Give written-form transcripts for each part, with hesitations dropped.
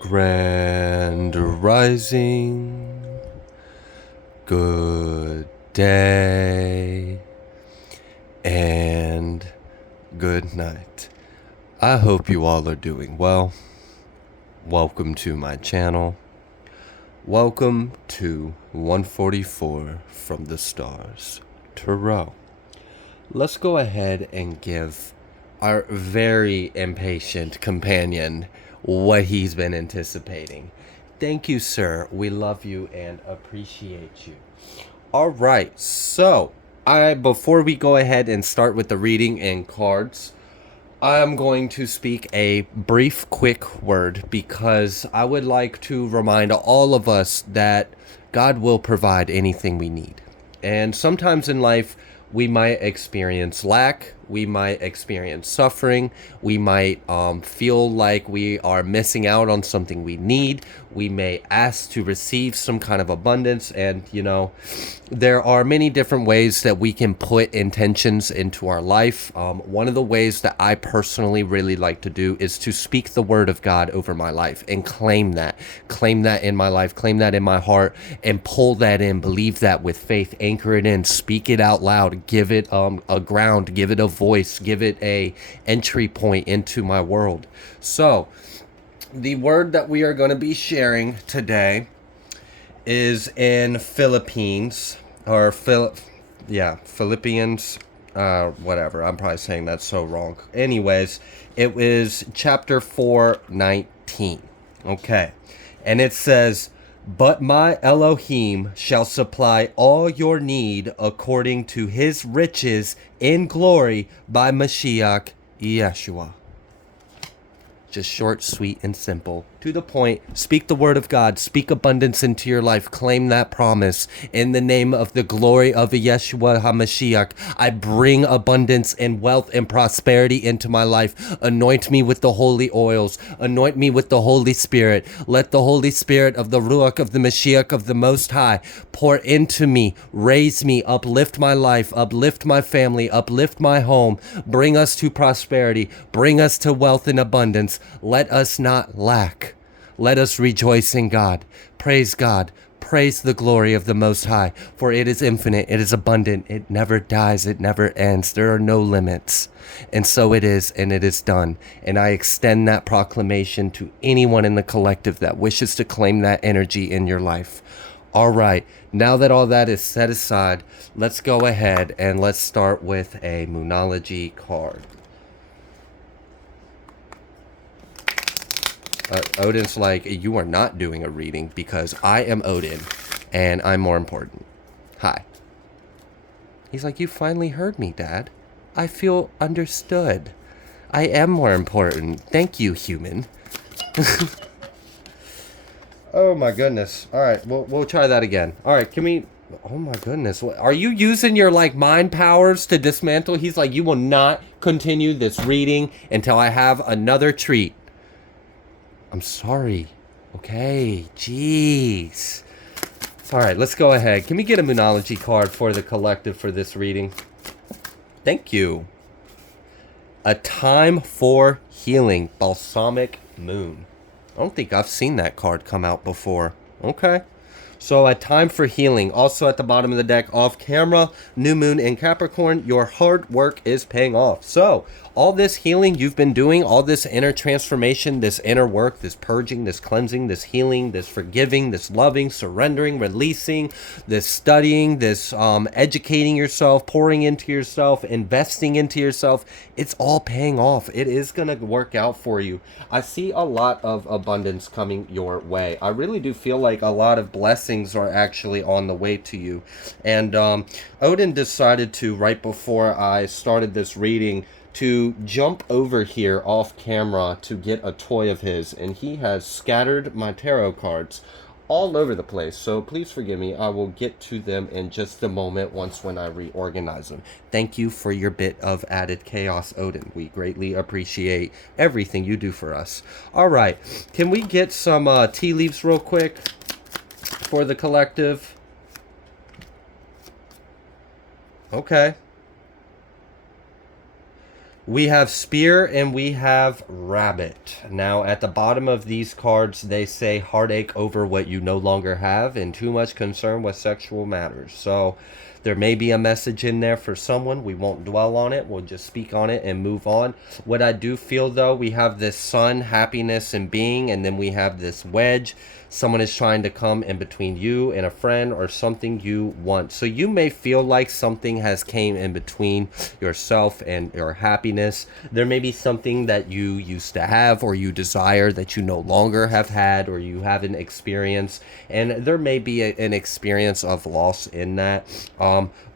Grand Rising, good day, and good night. I hope you all are doing well. Welcome to my channel. Welcome to 144 from the stars, Tarot. Let's go ahead and give our very impatient companion what he's been anticipating. Thank you, sir. We love you and appreciate you. All right, so before we go ahead and start with the reading and cards, I'm going to speak a brief, quick word because I would like to remind all of us that God will provide anything we need. And sometimes in life, we might experience lack, we might experience suffering, we might feel like we are missing out on something we need, we may ask to receive some kind of abundance, and there are many different ways that we can put intentions into our life. One of the ways that I personally really like to do is to speak the word of God over my life and claim that in my life, claim that in my heart, and pull that in, believe that with faith, anchor it in, speak it out loud, give it a ground, give it a voice, give it a entry point into my world. So the word that we are going to be sharing today is in Philippines, or Philippians, whatever. I'm probably saying that so wrong. Anyways, it was chapter 4:19. Okay. And it says, "But my Elohim shall supply all your need according to his riches in glory by Mashiach Yeshua." Just short, sweet, and simple. To the point. Speak the word of God. Speak abundance into your life. Claim that promise. In the name of the glory of Yeshua HaMashiach, I bring abundance and wealth and prosperity into my life. Anoint me with the holy oils. Anoint me with the Holy Spirit. Let the Holy Spirit of the Ruach of the Mashiach of the Most High pour into me, raise me, uplift my life, uplift my family, uplift my home. Bring us to prosperity. Bring us to wealth and abundance. Let us not lack. Let us rejoice in God. Praise God. Praise the glory of the Most High, for it is infinite, it is abundant, it never dies, it never ends. There are no limits. And so it is, and it is done. And I extend that proclamation to anyone in the collective that wishes to claim that energy in your life. All right, now that all that is set aside, let's go ahead and let's start with a Moonology card. Odin's like, you are not doing a reading because I am Odin and I'm more important. Hi. He's like, you finally heard me, Dad. I feel understood. I am more important. Thank you, human. Oh my goodness. All right, we'll try that again. All right, can we... Oh my goodness. Are you using your mind powers to dismantle? He's like, you will not continue this reading until I have another treat. I'm sorry. Okay, jeez. All right, let's go ahead. Can we get a Moonology card for the collective for this reading? Thank you. A Time for Healing, Balsamic Moon. I don't think I've seen that card come out before. Okay. So A Time for Healing. Also at the bottom of the deck, off camera, new moon in Capricorn. Your hard work is paying off. So all this healing you've been doing, all this inner transformation, this inner work, this purging, this cleansing, this healing, this forgiving, this loving, surrendering, releasing, this studying, this educating yourself, pouring into yourself, investing into yourself, it's all paying off. It is going to work out for you. I see a lot of abundance coming your way. I really do feel like a lot of blessings are actually on the way to you. And Odin decided to, right before I started this reading, to jump over here off camera to get a toy of his, and he has scattered my tarot cards all over the place, so please forgive me. I will get to them in just a moment when I reorganize them. Thank you for your bit of added chaos, Odin. We greatly appreciate everything you do for us. All right, can we get some tea leaves real quick for the collective? Okay. We have spear and we have rabbit. Now, at the bottom of these cards, they say heartache over what you no longer have and too much concern with sexual matters. So, there may be a message in there for someone. We won't dwell on it. We'll just speak on it and move on. What I do feel, though, we have this sun, happiness, and being, and then we have this wedge. Someone is trying to come in between you and a friend or something you want. So you may feel like something has came in between yourself and your happiness. There may be something that you used to have or you desire that you no longer have had or you haven't experienced. And there may be an experience of loss in that.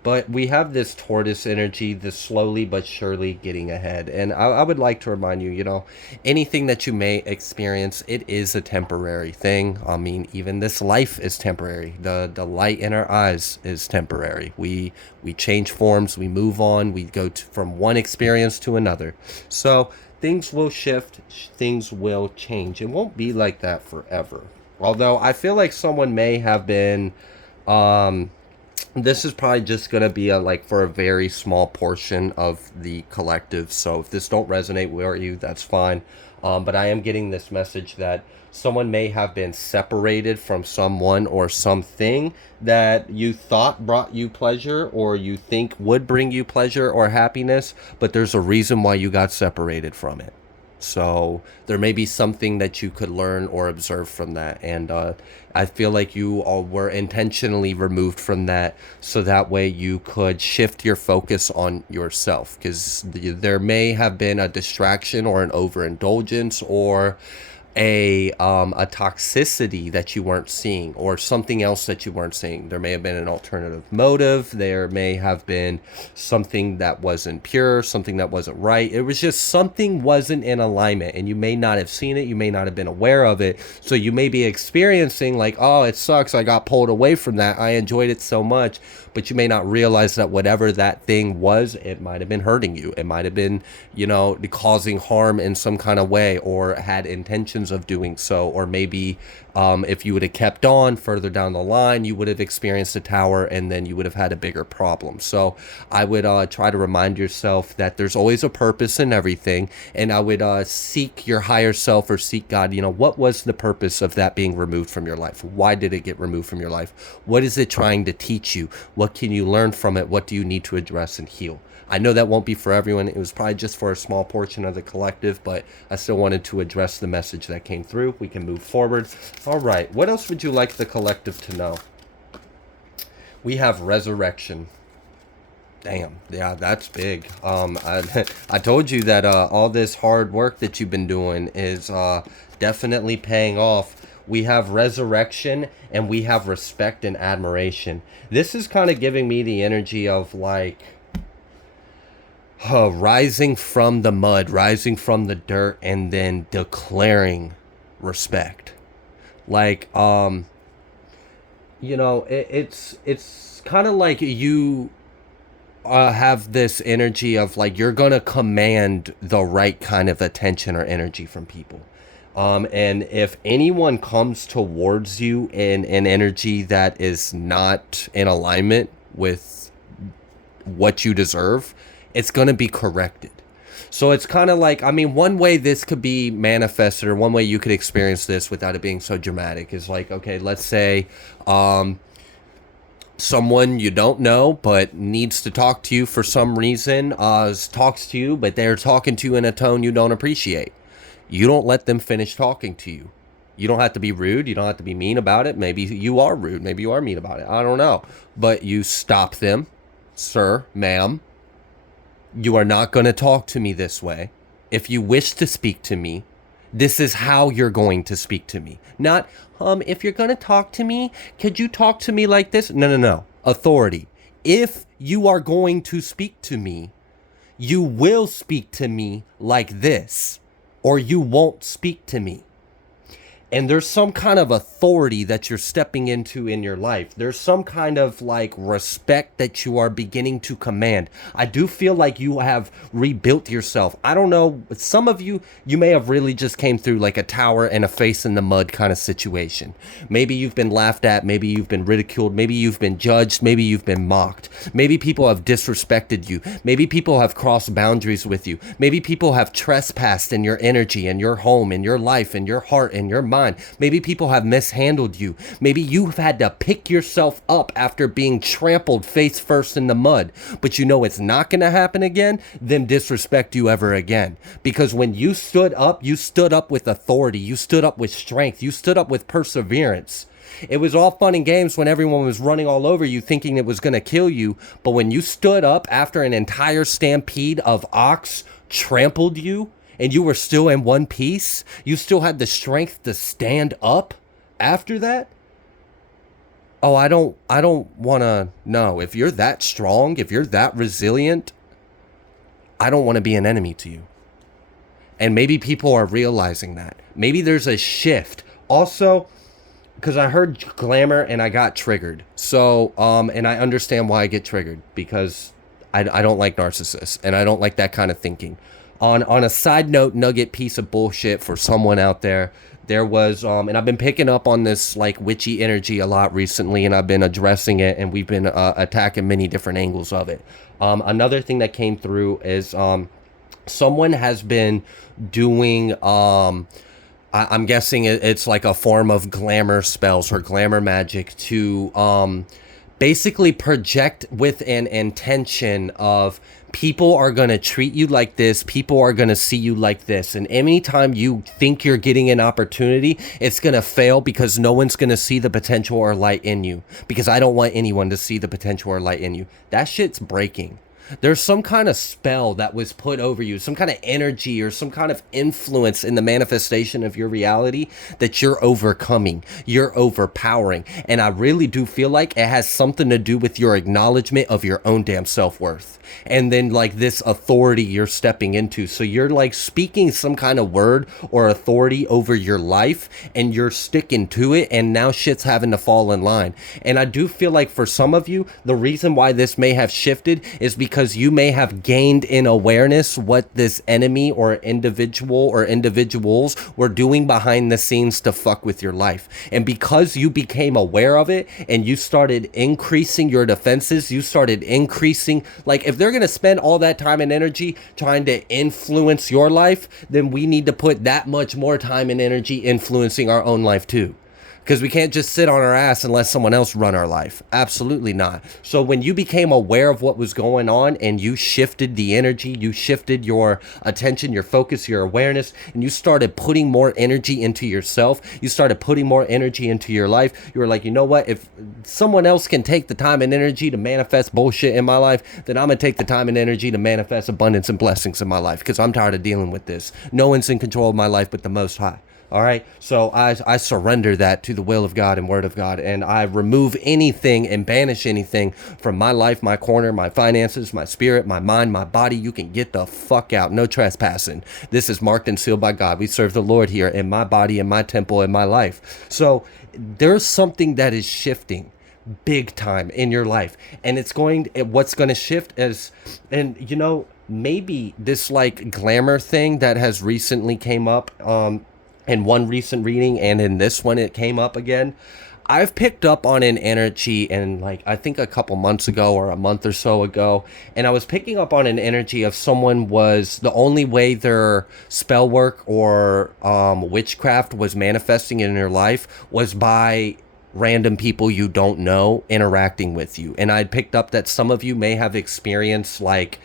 But we have this tortoise energy, this slowly but surely getting ahead. And I would like to remind you, anything that you may experience, it is a temporary thing. I mean, even this life is temporary. The light in our eyes is temporary. We change forms, we move on, we go from one experience to another. So things will shift, things will change. It won't be like that forever. Although I feel like someone may have been this is probably just going to be for a very small portion of the collective. So if this don't resonate with you, that's fine. But I am getting this message that someone may have been separated from someone or something that you thought brought you pleasure or you think would bring you pleasure or happiness, but there's a reason why you got separated from it. So there may be something that you could learn or observe from that. And I feel like you all were intentionally removed from that so that way you could shift your focus on yourself. Because there may have been a distraction or an overindulgence or a toxicity that you weren't seeing or something else that you weren't seeing. There may have been an alternative motive. There may have been something that wasn't pure, something that wasn't right. It was just something wasn't in alignment and you may not have seen it. You may not have been aware of it. So you may be experiencing like, oh, it sucks. I got pulled away from that. I enjoyed it so much. But you may not realize that whatever that thing was, it might have been hurting you. It might have been, causing harm in some kind of way or had intentions of doing so. Or maybe if you would have kept on further down the line, you would have experienced a tower and then you would have had a bigger problem. So I would try to remind yourself that there's always a purpose in everything. And I would seek your higher self or seek God. What was the purpose of that being removed from your life? Why did it get removed from your life? What is it trying to teach you? What can you learn from it? What do you need to address and heal? I know that won't be for everyone. It was probably just for a small portion of the collective, but I still wanted to address the message that came through. We can move forward. All right. What else would you like the collective to know? We have resurrection. Damn. Yeah, that's big. I told you that all this hard work that you've been doing is definitely paying off. We have resurrection and we have respect and admiration. This is kind of giving me the energy of rising from the mud, rising from the dirt, and then declaring respect. It's kind of like you have this energy of you're gonna command the right kind of attention or energy from people. And if anyone comes towards you in an energy that is not in alignment with what you deserve, it's going to be corrected. So it's kind of one way this could be manifested or one way you could experience this without it being so dramatic is okay, let's say someone you don't know but needs to talk to you for some reason, talks to you, but they're talking to you in a tone you don't appreciate. You don't let them finish talking to you. You don't have to be rude. You don't have to be mean about it. Maybe you are rude. Maybe you are mean about it. I don't know. But you stop them. Sir, ma'am, you are not going to talk to me this way. If you wish to speak to me, this is how you're going to speak to me. Not, if you're going to talk to me, could you talk to me like this? No. Authority. If you are going to speak to me, you will speak to me like this. Or you won't speak to me. and there's some kind of authority that you're stepping into in your life. There's some kind of like respect that you are beginning to command. I do feel like you have rebuilt yourself. I don't know, some of you, you may have really just came through like a tower and a face in the mud kind of situation. Maybe you've been laughed at, maybe you've been ridiculed, maybe you've been judged, maybe you've been mocked. Maybe people have disrespected you. Maybe people have crossed boundaries with you. Maybe people have trespassed in your energy, in your home, in your life, in your heart, in your mind. Maybe people have mishandled you. Maybe you've had to pick yourself up after being trampled face first in the mud. But you know it's not going to happen again, them disrespect you ever again. Because when you stood up with authority. You stood up with strength. You stood up with perseverance. It was all fun and games when everyone was running all over you thinking it was going to kill you. But when you stood up after an entire stampede of ox trampled you, and you were still in one piece, you still had the strength to stand up after that. Oh, I don't want to know. If you're that strong, if you're that resilient, I don't want to be an enemy to you. And maybe people are realizing that. Maybe there's a shift. Also, because I heard glamour and I got triggered. So, and I understand why I get triggered, because I don't like narcissists and I don't like that kind of thinking. On a side note, nugget piece of bullshit for someone out there, there was, and I've been picking up on this like witchy energy a lot recently, and I've been addressing it, and we've been attacking many different angles of it. Another thing that came through is someone has been doing, I'm guessing it's like a form of glamour spells or glamour magic to basically project with an intention of people are going to treat you like this, people are going to see you like this, and anytime you think you're getting an opportunity, it's going to fail because no one's going to see the potential or light in you, because I don't want anyone to see the potential or light in you. That shit's breaking. There's some kind of spell that was put over you, some kind of energy or some kind of influence in the manifestation of your reality that you're overcoming, you're overpowering. And I really do feel like it has something to do with your acknowledgement of your own damn self-worth. And then like this authority you're stepping into. So you're like speaking some kind of word or authority over your life, and you're sticking to it, and now shit's having to fall in line. And I do feel like for some of you, the reason why this may have shifted is because you may have gained in awareness what this enemy or individual or individuals were doing behind the scenes to fuck with your life. And because you became aware of it and you started increasing your defenses, you started increasing, like if they're going to spend all that time and energy trying to influence your life, then we need to put that much more time and energy influencing our own life too. Because we can't just sit on our ass and let someone else run our life. Absolutely not. So when you became aware of what was going on and you shifted the energy, you shifted your attention, your focus, your awareness, and you started putting more energy into yourself, you started putting more energy into your life, you were like, you know what? If someone else can take the time and energy to manifest bullshit in my life, then I'm going to take the time and energy to manifest abundance and blessings in my life, because I'm tired of dealing with this. No one's in control of my life but the Most High. All right, so I surrender that to the will of God and word of God, and I remove anything and banish anything from my life, my corner, my finances, my spirit, my mind, my body. You can get the fuck out. No trespassing. This is marked and sealed by God. We serve the Lord here in my body, in my temple, in my life. So there's something that is shifting big time in your life, and what's going to shift is, and you know, maybe this like glamour thing that has recently came up, in one recent reading, and in this one it came up again. I've picked up on an energy, and like I think a couple months ago or a month or so ago, and I was picking up on an energy of someone was the only way their spell work or witchcraft was manifesting in their life was by random people you don't know interacting with you. And I picked up that some of you may have experienced like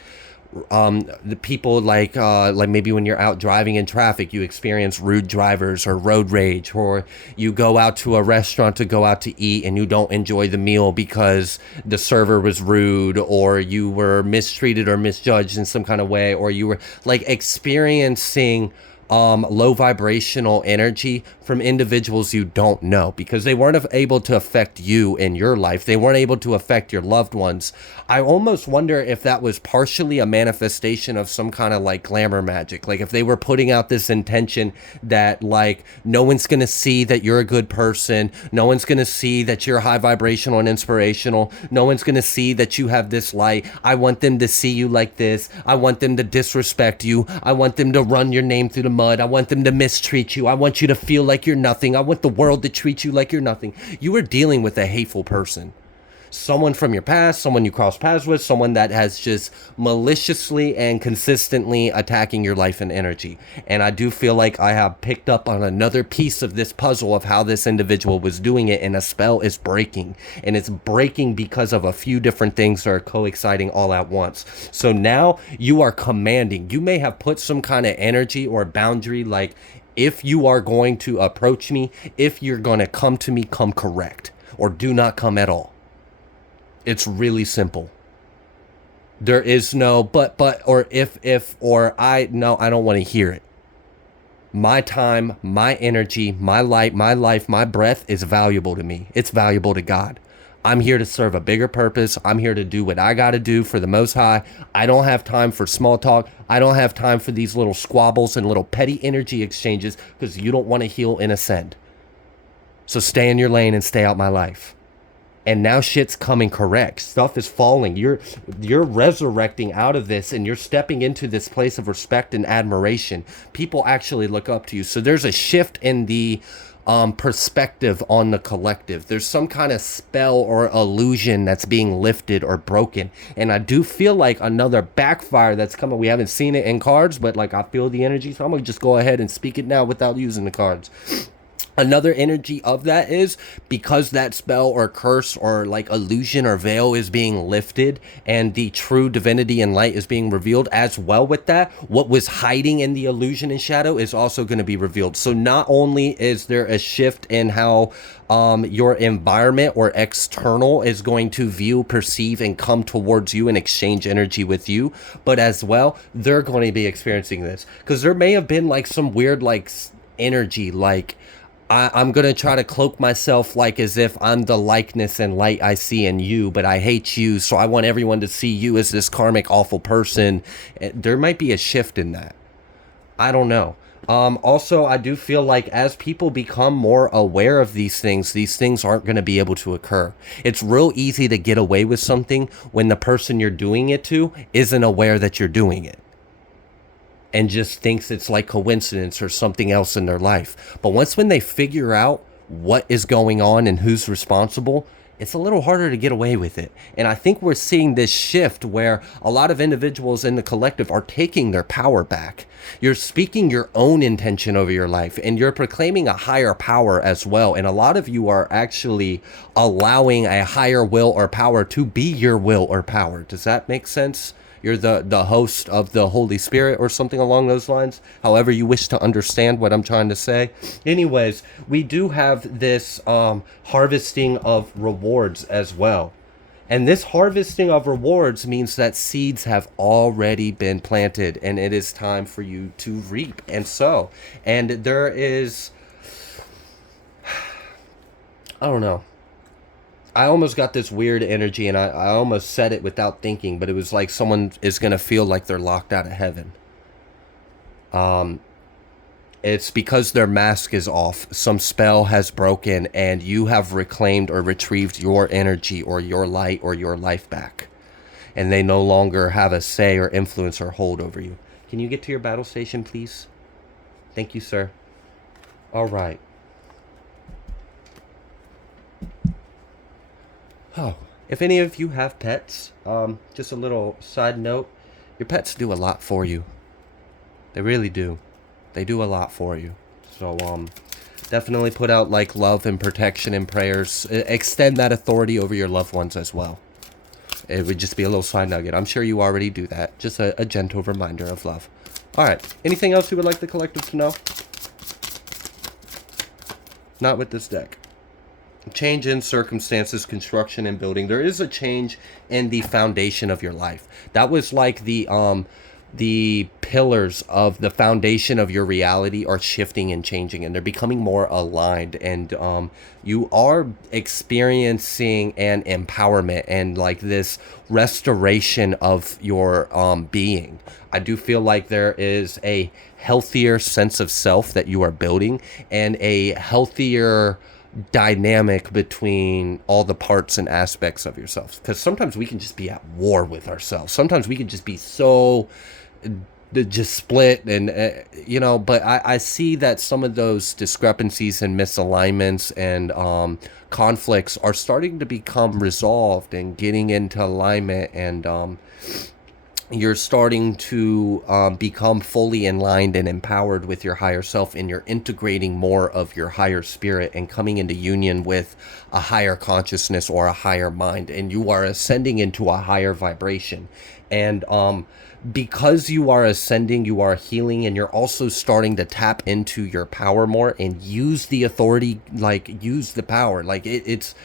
the people like maybe when you're out driving in traffic, you experience rude drivers or road rage, or you go out to a restaurant to go out to eat and you don't enjoy the meal because the server was rude, or you were mistreated or misjudged in some kind of way, or you were like experiencing low vibrational energy from individuals you don't know, because they weren't able to affect you in your life. They weren't able to affect your loved ones. I almost wonder if that was partially a manifestation of some kind of like glamour magic. Like if they were putting out this intention that like no one's going to see that you're a good person. No one's going to see that you're high vibrational and inspirational. No one's going to see that you have this light. I want them to see you like this. I want them to disrespect you. I want them to run your name through the mud. I want them to mistreat you. I want you to feel like you're nothing. I want the world to treat you like you're nothing. You are dealing with a hateful person. Someone from your past, someone you cross paths with, someone that has just maliciously and consistently attacking your life and energy. And I do feel like I have picked up on another piece of this puzzle of how this individual was doing it, and a spell is breaking. And it's breaking because of a few different things that are coinciding all at once. So now you are commanding. You may have put some kind of energy or boundary, like if you are going to approach me, if you're going to come to me, come correct, or do not come at all. It's really simple. There is no but, or if, or no, I don't want to hear it. My time, my energy, my light, my life, my breath is valuable to me. It's valuable to God. I'm here to serve a bigger purpose. I'm here to do what I got to do for the Most High. I don't have time for small talk. I don't have time for these little squabbles and little petty energy exchanges, because you don't want to heal and ascend. So stay in your lane and stay out my life. And now shit's coming correct. Stuff is falling. You're resurrecting out of this, and you're stepping into this place of respect and admiration. People actually look up to you. So there's a shift in the perspective on the collective. There's some kind of spell or illusion that's being lifted or broken. And I do feel like another backfire that's coming. We haven't seen it in cards, but like I feel the energy. So I'm going to just go ahead and speak it now without using the cards. Another energy of that is because that spell or curse or like illusion or veil is being lifted and the true divinity and light is being revealed as well. With that, what was hiding in the illusion and shadow is also going to be revealed. So not only is there a shift in how your environment or external is going to view, perceive, and come towards you and exchange energy with you, but as well, they're going to be experiencing this, because there may have been like some weird like energy, like I'm going to try to cloak myself like as if I'm the likeness and light I see in you, but I hate you, so I want everyone to see you as this karmic awful person. There might be a shift in that. I don't know. Also, I do feel like as people become more aware of these things aren't going to be able to occur. It's real easy to get away with something when the person you're doing it to isn't aware that you're doing it, and just thinks it's like coincidence or something else in their life. But when they figure out what is going on and who's responsible, it's a little harder to get away with it. And I think we're seeing this shift where a lot of individuals in the collective are taking their power back. You're speaking your own intention over your life, and you're proclaiming a higher power as well. And a lot of you are actually allowing a higher will or power to be your will or power. Does that make sense? You're the host of the Holy Spirit or something along those lines, however you wish to understand what I'm trying to say. Anyways, we do have this harvesting of rewards as well. And this harvesting of rewards means that seeds have already been planted, and it is time for you to reap and sow. And there is, I don't know. I almost got this weird energy, and I almost said it without thinking, but it was like someone is going to feel like they're locked out of heaven. It's because their mask is off. Some spell has broken, and you have reclaimed or retrieved your energy or your light or your life back. And they no longer have a say or influence or hold over you. Can you get to your battle station, please? Thank you, sir. All right. Oh, if any of you have pets, just a little side note, your pets do a lot for you. They really do. They do a lot for you. So, definitely put out like love and protection and prayers. Extend that authority over your loved ones as well. It would just be a little side nugget. I'm sure you already do that. Just a gentle reminder of love. All right. Anything else you would like the collective to know? Not with this deck. Change in circumstances, construction, and building. There is a change in the foundation of your life. That was like the the pillars of the foundation of your reality are shifting and changing, and they're becoming more aligned, and you are experiencing an empowerment and like this restoration of your being. I do feel like there is a healthier sense of self that you are building, and a healthier dynamic between all the parts and aspects of yourself, because sometimes we can just be at war with ourselves. Sometimes we can just be so just split, and but I see that some of those discrepancies and misalignments and conflicts are starting to become resolved and getting into alignment, and you're starting to become fully aligned and empowered with your higher self, and you're integrating more of your higher spirit and coming into union with a higher consciousness or a higher mind, and you are ascending into a higher vibration. And because you are ascending, you are healing, and you're also starting to tap into your power more and use the authority, like use the power. Like it's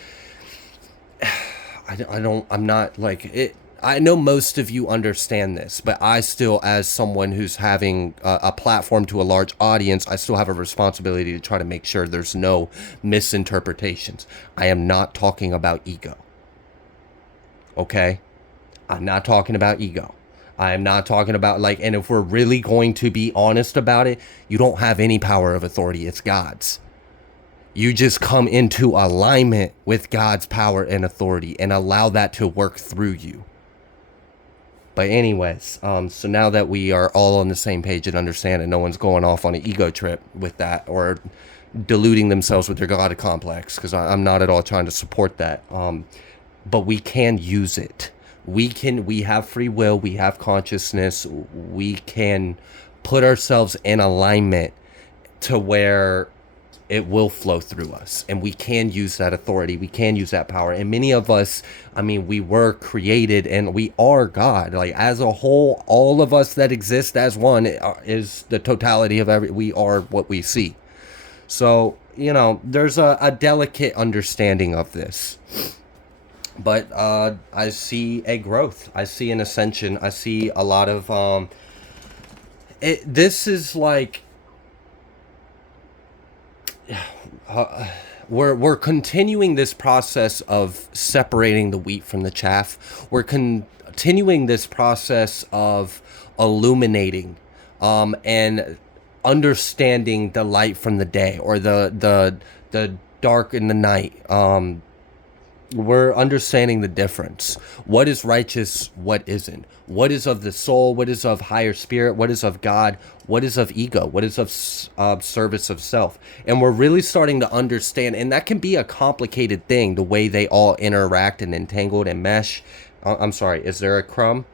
I'm not like it. I know most of you understand this, but I still, as someone who's having a platform to a large audience, I still have a responsibility to try to make sure there's no misinterpretations. I am not talking about ego. Okay? I'm not talking about ego. I am not talking about and if we're really going to be honest about it, you don't have any power of authority. It's God's. You just come into alignment with God's power and authority and allow that to work through you. But anyways, so now that we are all on the same page and understand, and no one's going off on an ego trip with that or deluding themselves with their God complex, because I'm not at all trying to support that. But we can use it. We have free will, we have consciousness, we can put ourselves in alignment to where it will flow through us, and we can use that authority, we can use that power. And many of us, I mean, we were created and we are God. Like as a whole, all of us that exist as one is the totality of we are what we see. So, there's a delicate understanding of this. But I see a growth. I see an ascension. I see a lot of this is like we're continuing this process of separating the wheat from the chaff. We're continuing this process of illuminating and understanding the light from the day, or the dark in the night. We're understanding the difference. What is righteous? What isn't? What is of the soul? What is of higher spirit? What is of God? What is of ego? What is of service of self? And we're really starting to understand, and that can be a complicated thing, the way they all interact and entangled and mesh. I'm sorry, is there a crumb?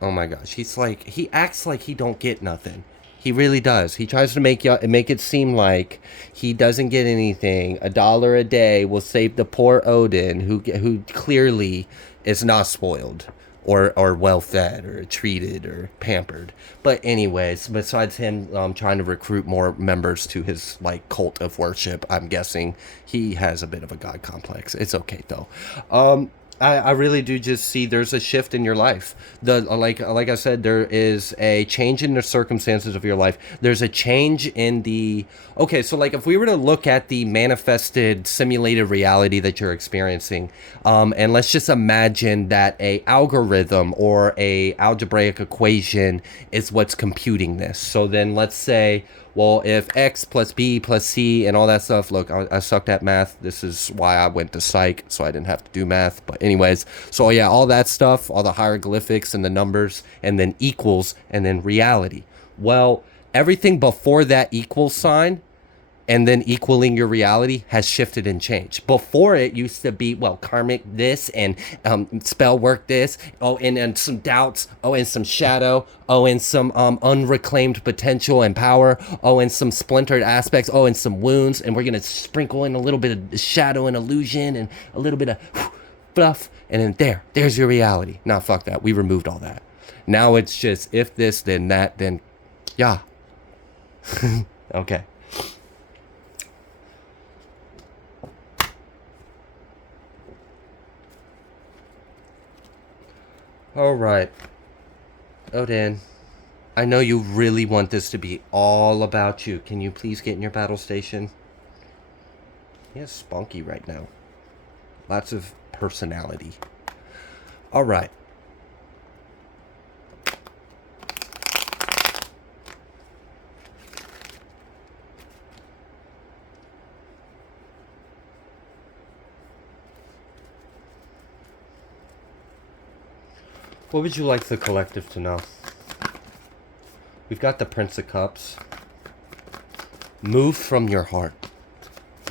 Oh my gosh, he acts like he don't get nothing. He really does. He tries to make it seem like he doesn't get anything. $1 a day will save the poor Odin, who clearly is not spoiled or well fed or treated or pampered. But anyways, besides him trying to recruit more members to his cult of worship, I'm guessing he has a bit of a God complex. It's okay though. I really do just see there's a shift in your life. Like I said, there is a change in the circumstances of your life. There's a change in the so if we were to look at the manifested simulated reality that you're experiencing, and let's just imagine that a algorithm or a algebraic equation is what's computing this. So then let's say, well, if X plus B plus C and all that stuff, look, I sucked at math. This is why I went to psych, so I didn't have to do math. But anyways, so yeah, all that stuff, all the hieroglyphics and the numbers, and then equals, and then reality. Well, everything before that equal sign and then equaling your reality has shifted and changed. Before it used to be, well, karmic this and spell work this, and some doubts, and some shadow, and some unreclaimed potential and power, and some splintered aspects, and some wounds, and we're gonna sprinkle in a little bit of shadow and illusion and a little bit of fluff, and then there's your reality. Nah, fuck that. We removed all that. Now it's just if this, then that, then yeah. Okay. All right. Odin, I know you really want this to be all about you. Can you please get in your battle station? He is spunky right now. Lots of personality. All right. What would you like the collective to know? We've got the Prince of Cups. Move from your heart.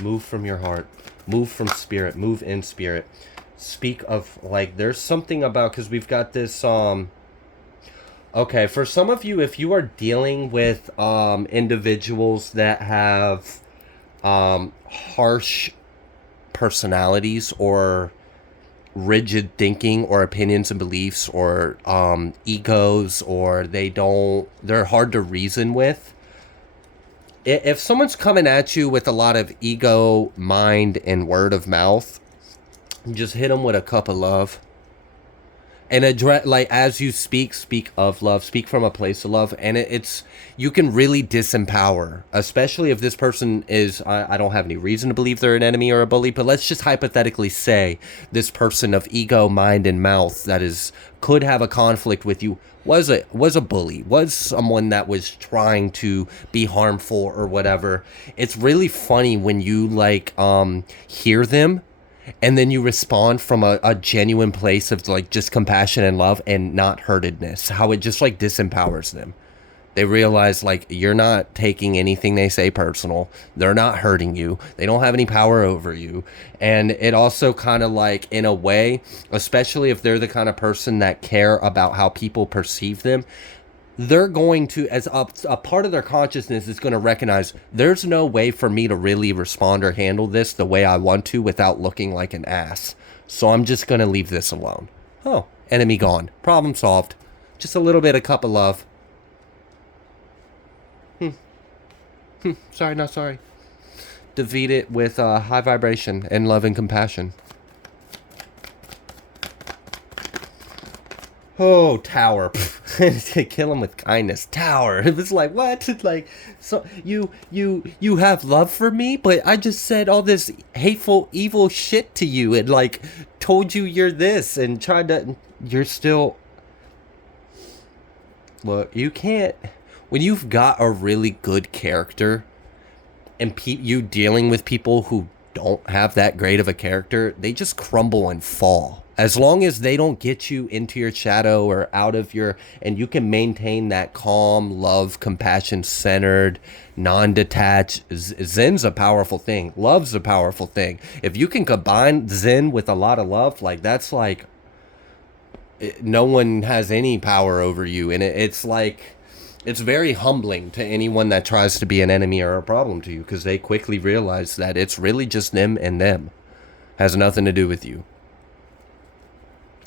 Move from your heart. Move from spirit. Move in spirit. Speak of, like, there's something about, because we've got this, okay, for some of you, if you are dealing with, individuals that have, harsh personalities or rigid thinking or opinions and beliefs or egos, or they're hard to reason with. If someone's coming at you with a lot of ego, mind, and word of mouth, just hit them with a cup of love. And address, like, as you speak of love, speak from a place of love, and it's, you can really disempower, especially if this person is, I don't have any reason to believe they're an enemy or a bully, but let's just hypothetically say this person of ego, mind, and mouth that could have a conflict with you was a bully, was someone that was trying to be harmful or whatever. It's really funny when you, like, hear them, and then you respond from a genuine place of, like, just compassion and love and not hurtedness. How it just, like, disempowers them. They realize, like, you're not taking anything they say personal. They're not hurting you. They don't have any power over you. And it also kind of, like, in a way, especially if they're the kind of person that care about how people perceive them, they're going to, as a part of their consciousness, is going to recognize there's no way for me to really respond or handle this the way I want to without looking like an ass. So I'm just going to leave this alone. Oh, enemy gone. Problem solved. Just a little bit of cup of love. Sorry, not sorry. Defeat it with high vibration and love and compassion. Oh, tower. Kill him with kindness. Tower. It was like, what? Like, so you have love for me, but I just said all this hateful, evil shit to you and, like, told you you're this and tried to, you're still, look, you can't, when you've got a really good character and you dealing with people who don't have that great of a character, they just crumble and fall. As long as they don't get you into your shadow or out of your, and you can maintain that calm, love, compassion centered, non-detached. Zen's a powerful thing. Love's a powerful thing. If you can combine Zen with a lot of love, like, that's like, no one has any power over you. And it's like, it's very humbling to anyone that tries to be an enemy or a problem to you, because they quickly realize that it's really just them and them. Has nothing to do with you.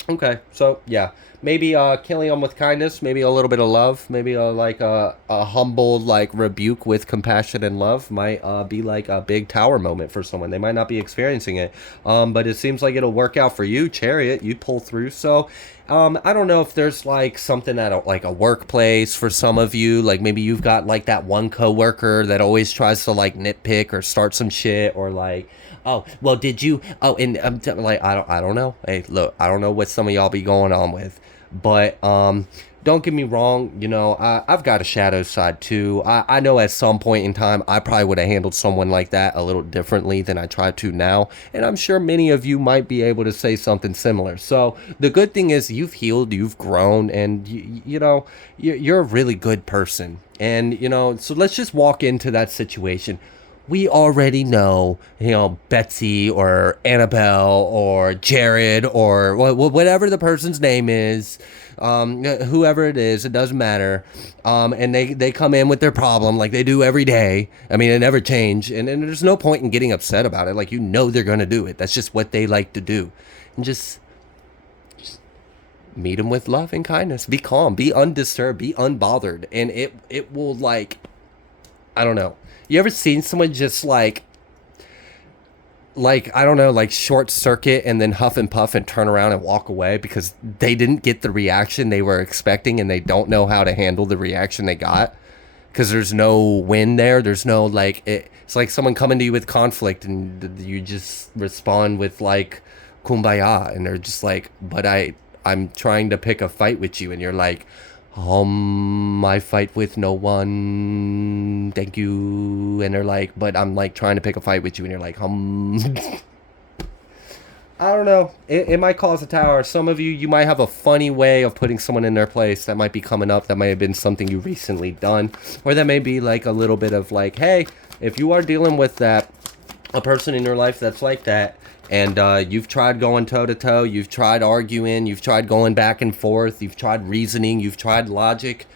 Okay, so yeah, maybe killing them with kindness, maybe a little bit of love, maybe a humble, like, rebuke with compassion and love might be like a big tower moment for someone. They might not be experiencing it, but it seems like it'll work out for you, Chariot. You pull through. So I don't know if there's, like, something at like a workplace for some of you, like maybe you've got, like, that one coworker that always tries to, like, nitpick or start some shit, or like, oh, well, did you? Oh, and like, I don't know. Hey, look, I don't know what some of y'all be going on with, but don't get me wrong. You know, I've got a shadow side too. I know at some point in time I probably would have handled someone like that a little differently than I try to now, and I'm sure many of you might be able to say something similar. So the good thing is you've healed, you've grown, and you know, you're a really good person. And you know, so let's just walk into that situation. We already know, you know, Betsy or Annabelle or Jared or whatever the person's name is, whoever it is, it doesn't matter. And they come in with their problem like they do every day. I mean, it never change. And there's no point in getting upset about it. Like, you know, they're going to do it. That's just what they like to do. And just meet them with love and kindness. Be calm, be undisturbed, be unbothered. And it will, like, I don't know. You ever seen someone just, like, like, I don't know, like short circuit and then huff and puff and turn around and walk away because they didn't get the reaction they were expecting and they don't know how to handle the reaction they got because there's no win there. There's no like it's like someone coming to you with conflict and you just respond with like kumbaya and they're just like, but I'm trying to pick a fight with you and you're like, I fight with no one, thank you. And they're like, but I'm like trying to pick a fight with you and you're like, I don't know. It might cause a tower. Some of you might have a funny way of putting someone in their place that might be coming up. That might have been something you recently done. Or that may be like a little bit of like, hey, if you are dealing with that, a person in your life that's like that, and you've tried going toe-to-toe, you've tried arguing, you've tried going back and forth, you've tried reasoning, you've tried logic.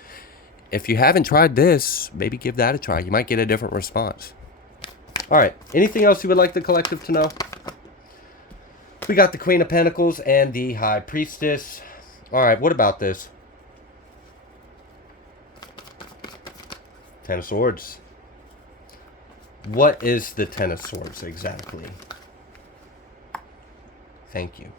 If you haven't tried this, maybe give that a try. You might get a different response. All right. Anything else you would like the collective to know? We got the Queen of Pentacles and the High Priestess. All right, what about this? Ten of Swords. What is the Ten of Swords exactly? Thank you.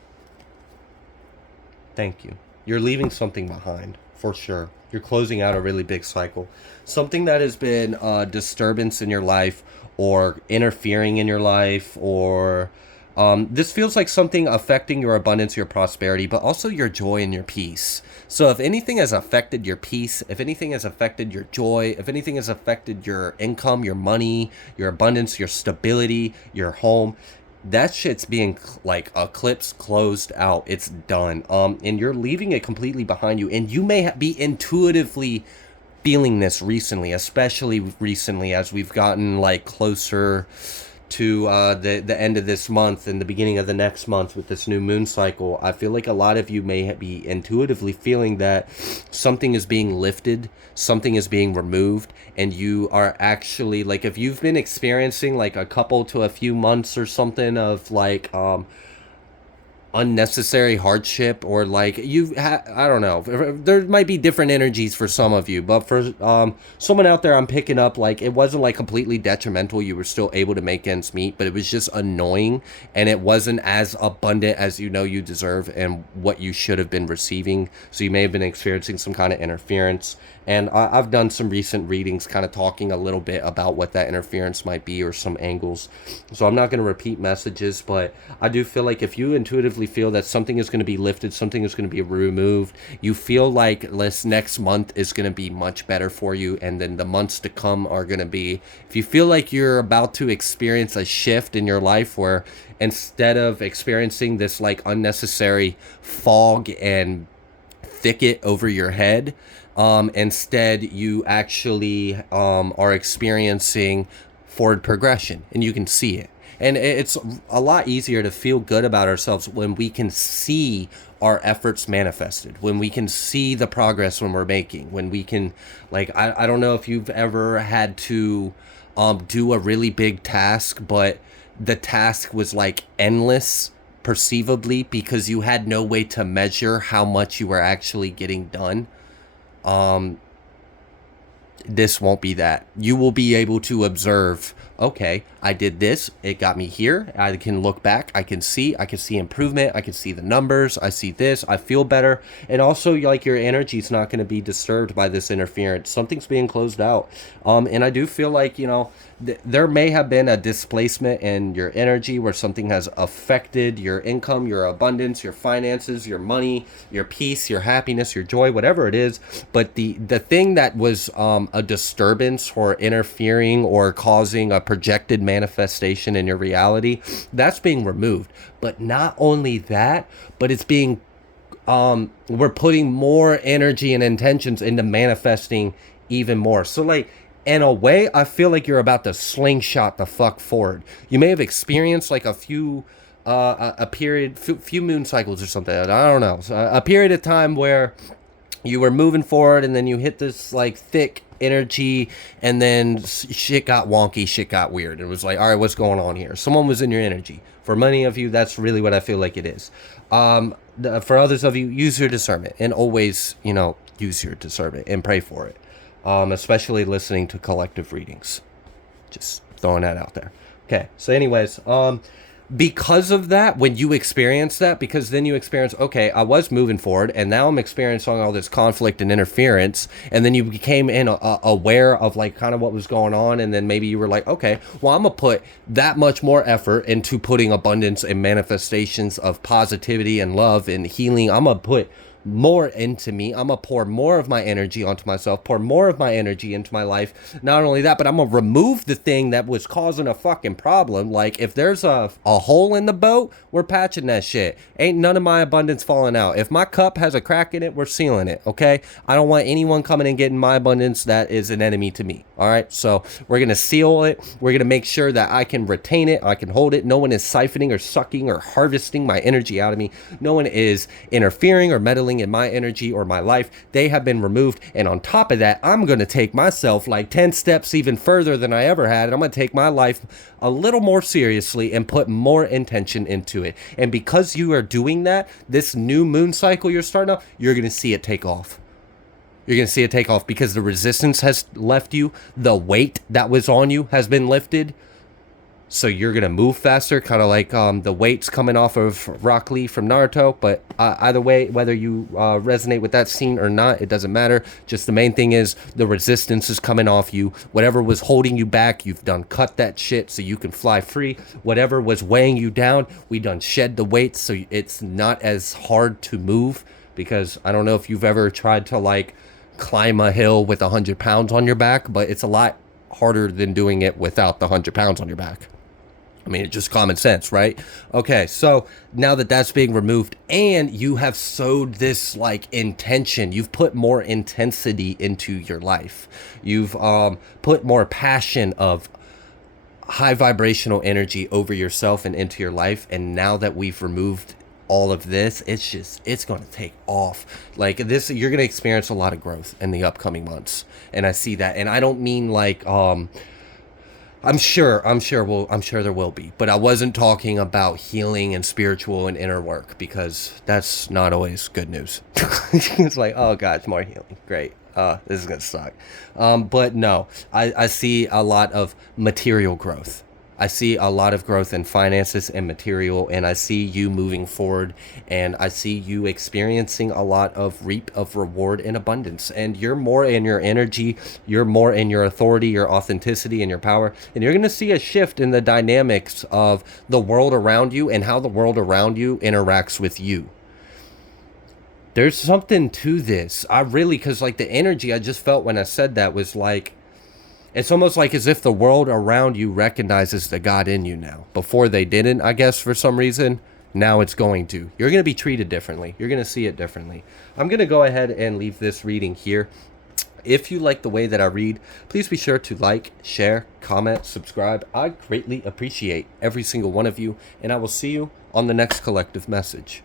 Thank you. You're leaving something behind, for sure. You're closing out a really big cycle. Something that has been a disturbance in your life or interfering in your life or... this feels like something affecting your abundance, your prosperity, but also your joy and your peace. So if anything has affected your peace, if anything has affected your joy, if anything has affected your income, your money, your abundance, your stability, your home, that shit's being like eclipsed, closed out. It's done. And you're leaving it completely behind you. And you may be intuitively feeling this recently, especially recently as we've gotten like closer to the end of this month and the beginning of the next month with this new moon cycle. I feel like a lot of you may be intuitively feeling that something is being lifted, something is being removed, and you are actually, like, if you've been experiencing like a couple to a few months or something of like unnecessary hardship, or like I don't know, there might be different energies for some of you, but for someone out there, I'm picking up like it wasn't like completely detrimental. You were still able to make ends meet, but it was just annoying and it wasn't as abundant as you know you deserve and what you should have been receiving. So you may have been experiencing some kind of interference, and I've done some recent readings kind of talking a little bit about what that interference might be or some angles. So I'm not going to repeat messages, but I do feel like if you intuitively feel that something is going to be lifted, something is going to be removed, you feel like this next month is going to be much better for you, and then the months to come are going to be, if you feel like you're about to experience a shift in your life where instead of experiencing this like unnecessary fog and thicket over your head, instead you actually are experiencing forward progression, and you can see it. And it's a lot easier to feel good about ourselves when we can see our efforts manifested, when we can see the progress when we're making, when we can, like, I don't know if you've ever had to do a really big task, but the task was like endless perceivably because you had no way to measure how much you were actually getting done. This won't be that. You will be able to observe, okay, I did this, it got me here. I can look back, I can see improvement, I can see the numbers, I see this, I feel better. And also, like, your energy is not going to be disturbed by this interference. Something's being closed out. And I do feel like, you know, there may have been a displacement in your energy where something has affected your income, your abundance, your finances, your money, your peace, your happiness, your joy, whatever it is. But the thing that was a disturbance or interfering or causing a projected manifestation in your reality, that's being removed. But not only that, but it's being we're putting more energy and intentions into manifesting even more. So, like, in a way, I feel like you're about to slingshot the fuck forward. You may have experienced like a few few moon cycles or something, I don't know, so a period of time where you were moving forward and then you hit this like thick energy, and then shit got wonky, shit got weird. It was like, all right, what's going on here? Someone was in your energy. For many of you, that's really what I feel like it is. For others of you, use your discernment, and always, you know, use your discernment and pray for it. Especially listening to collective readings. Just throwing that out there. Okay, so anyways, because of that, when you experience that, because then you experience, okay, I was moving forward and now I'm experiencing all this conflict and interference, and then you became aware of like kind of what was going on, and then maybe you were like, okay, well, I'm gonna put that much more effort into putting abundance and manifestations of positivity and love and healing. I'm gonna put more into me. I'm gonna pour more of my energy onto myself, pour more of my energy into my life. Not only that, but I'm gonna remove the thing that was causing a fucking problem. Like if there's a hole in the boat, we're patching that shit. Ain't none of my abundance falling out. If my cup has a crack in it, we're sealing it. Okay, I don't want anyone coming and getting my abundance that is an enemy to me. All right, so we're gonna seal it. We're gonna make sure that I can retain it, I can hold it. No one is siphoning or sucking or harvesting my energy out of me. No one is interfering or meddling in my energy or my life. They have been removed. And on top of that, I'm going to take myself like 10 steps even further than I ever had. And I'm going to take my life a little more seriously and put more intention into it. And because you are doing that, this new moon cycle you're starting up, you're going to see it take off. You're going to see it take off because the resistance has left you. The weight that was on you has been lifted. So you're going to move faster, kind of like the weights coming off of Rock Lee from Naruto. But either way, whether you resonate with that scene or not, it doesn't matter. Just the main thing is the resistance is coming off you. Whatever was holding you back, you've done cut that shit so you can fly free. Whatever was weighing you down, we done shed the weights so it's not as hard to move. Because I don't know if you've ever tried to like climb a hill with 100 pounds on your back, but it's a lot harder than doing it without the 100 pounds on your back. I mean, it's just common sense, right? Okay, so now that that's being removed and you have sowed this like intention, you've put more intensity into your life. You've put more passion of high vibrational energy over yourself and into your life. And now that we've removed all of this, it's going to take off. Like this, you're going to experience a lot of growth in the upcoming months. And I see that. And I don't mean like, I'm sure there will be, but I wasn't talking about healing and spiritual and inner work because that's not always good news. It's like, oh God, it's more healing. Great. This is going to suck. But no, I see a lot of material growth. I see a lot of growth in finances and material, and I see you moving forward, and I see you experiencing a lot of reap of reward and abundance, and you're more in your energy, you're more in your authority, your authenticity, and your power, and you're going to see a shift in the dynamics of the world around you and how the world around you interacts with you. There's something to this. I really, because like the energy I just felt when I said that was like, it's almost like as if the world around you recognizes the God in you now. Before they didn't, I guess, for some reason. Now it's going to. You're going to be treated differently. You're going to see it differently. I'm going to go ahead and leave this reading here. If you like the way that I read, please be sure to like, share, comment, subscribe. I greatly appreciate every single one of you. And I will see you on the next collective message.